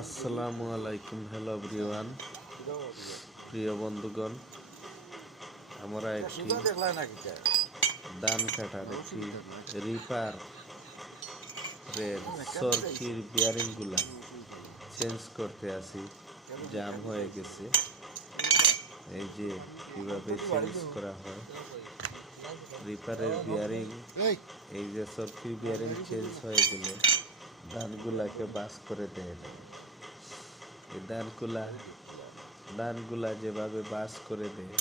আসসালামু আলাইকুম। Hello everyone, প্রিয় বন্ধুগণ, আমরা একটি ধান কাটার একটি রিপার সরকির বিয়ারিংগুলা চেঞ্জ করতে আসি। জাম হয়ে গেছে, এই যে কিভাবে চেঞ্জ করা হয় রিপারের বিয়ারিং। এই যে সরকির বিয়ারিং চেঞ্জ হয়ে গেলে ধানগুলাকে বাস করে দেয় না। এই ধানগুলা যেভাবে বাস করে দেয়,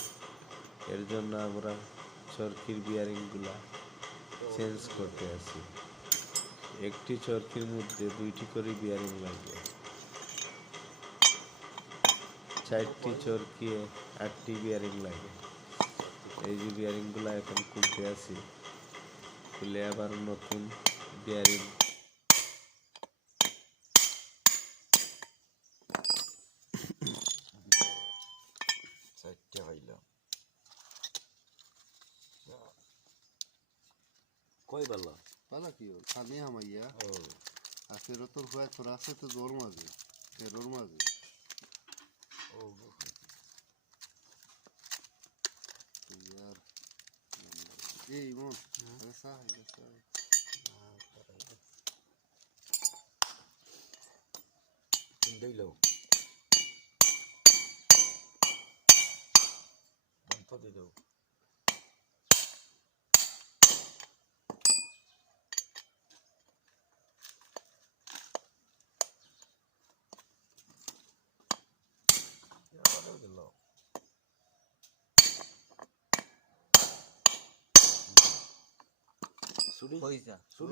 এর জন্য আমরা চরকির বিয়ারিংগুলা চেঞ্জ করতে আসি। একটি চরকির মধ্যে 2টি করে বিয়ারিং লাগে, 4টি চরকি 8টি বিয়ারিং লাগে। এই যে বিয়ারিংগুলা এখন খুলতে আসি, খুলে আবার নতুন বিয়ারিং কই বালা পালা কি হল খালি হামাইয়া আর ফেরো তোর হয় তোর আছে তো জোর মাঝে ফেরোর মাঝে यार ये इमोन ऐसा দিলো বন্ধ দিলো দিলো শুরু হইছে